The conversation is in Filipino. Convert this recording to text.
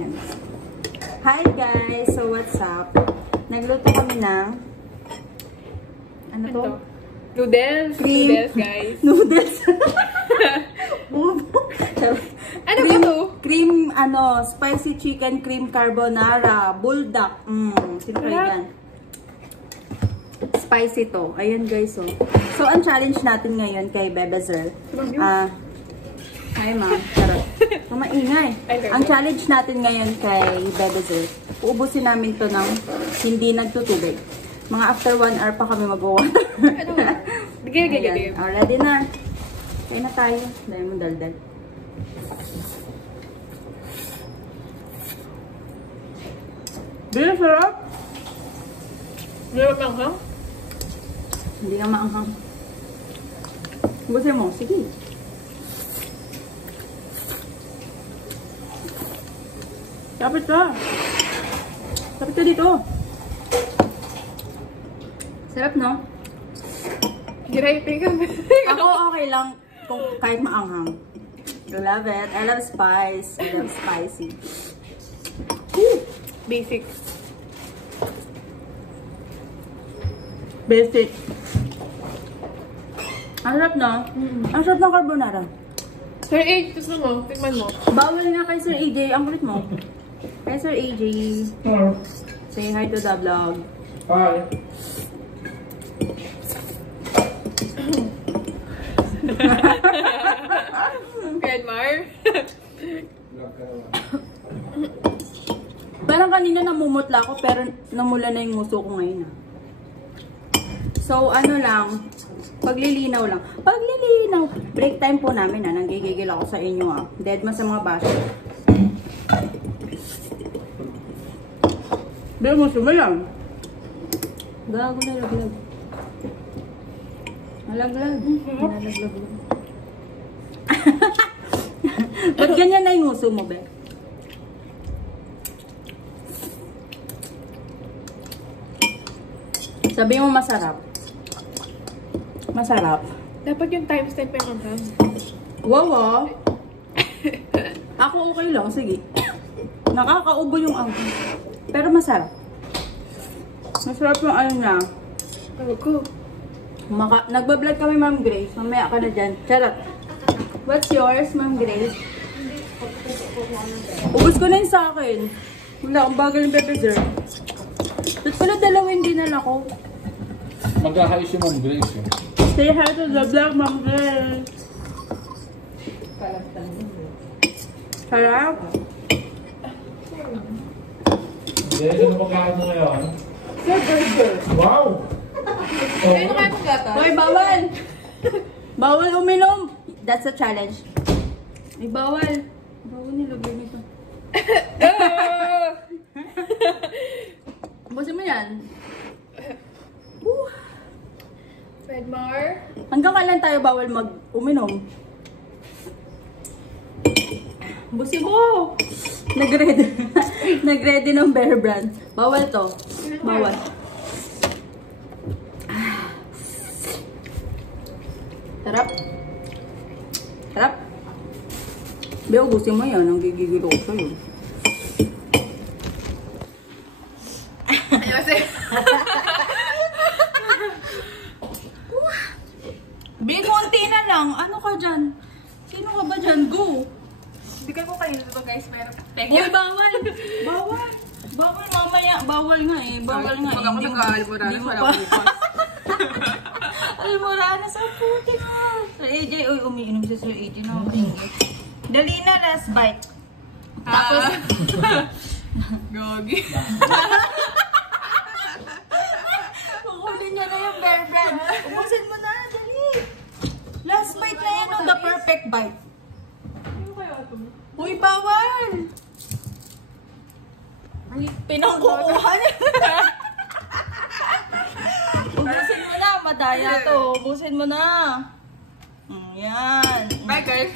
Ayan. Hi guys! So what's up? Nagluto kami ng ano to? Noodles. Cream. Noodles, guys. Noodles. Ano ba to? Cream, spicy chicken cream carbonara. Bulldog. Sino yan? Spicy to. Ayan guys, oh. So, ang challenge natin ngayon kay Bebezer. Hi, ma'am. Charot. Maingay. Ang challenge natin ngayon kay Bebezer, uubusin namin to ng hindi nagtutubig. Mga after 1 hour pa kami mag-1. Ano ba? Gigigigig. Ready na. Kaya na tayo. Dahil mo daldal. Bila sarap. Meron lang, ha? Hindi nga maanghang. Gusto mo? Sige. Kapit ka. Kapit ka dito. Sarap, no? Graping kami. Ako okay lang kung kahit maanghang. I love it. I love spice. I love spicy. Basic. Basic. Ang sarap, no? Ang sarap ng carbonara. Sir H, gusto mo? Tikman mo. Bawal nga kay Sir AJ. Ang kulit mo. Kay Sir AJ. Say hi to the vlog. Hi. Edmar. Parang kanina namumutla ako pero namula na yung nguso ko ngayon. So ano lang, paglilinaw lang. Paglilinaw. Break time po namin nanggigigil ako sa inyo Dead man sa mga baso. Pero mo sumalang. Gago na laglag. Malaglag. Malaglag. Ba't ganyan na yung nguso mo, Be? Sabi mo masarap. Masarap. Dapat yung timestamp yung anghang. Wow, Ako okay lang, sige. Nakakaubo yung anghang. Pero masarap. Masarap yung ano na. Ano ko? Nagbablog kami, Ma'am Grace. Mamaya ka na dyan. Charot. What's yours, Ma'am Grace? Ubus ko na yung sa akin. Wala, ang bagal ng Bebezer. Ba't pala dalawin dinala ko? Mag-ahayos yung Ma'am Grace. Say hi to the vlog, Ma'am Grace. Sarap. Hindi, ano magkain mo ngayon? Burger. Wow! Kaya na kayo mag-gatas? Hoy, bawal! Bawal uminom! That's a challenge. Ay, bawal. Bawal nilagay nito. Busin mo yan. Edmar? Hanggang kailan tayo bawal mag-uminom? Busin mo! Nag-ready. Nag-ready ng Bear Brand. Bawal to. Bawal. Sarap. Sarap. Beo, gusto mo yan. Ang gigigil ko sa'yo. Ayos Bea, konti na lang. Ano ka dyan? Sino ka ba dyan? Go! Hindi kayo kayo dito guys. Meron. Hoy, bawal! Bawal! Bawal mamaya. Bawal nga eh. Bawal nga eh. Pag ako nag-aalmora, wala ko bukas. Almora na sa puti mo. Sir AJ, uy, umiinom si Sir AJ na maingit. Dali na, last bite. Tapos, Gogi. kukulin niya na yung Bear Brand. Umusin mo na, dali. Last bite na yan, the perfect bite. Ano kaya ito? Uy, bawal! Pinangkukuha niya. Ubusin mo na, madaya to. Ubusin mo na. Yan. Bye guys.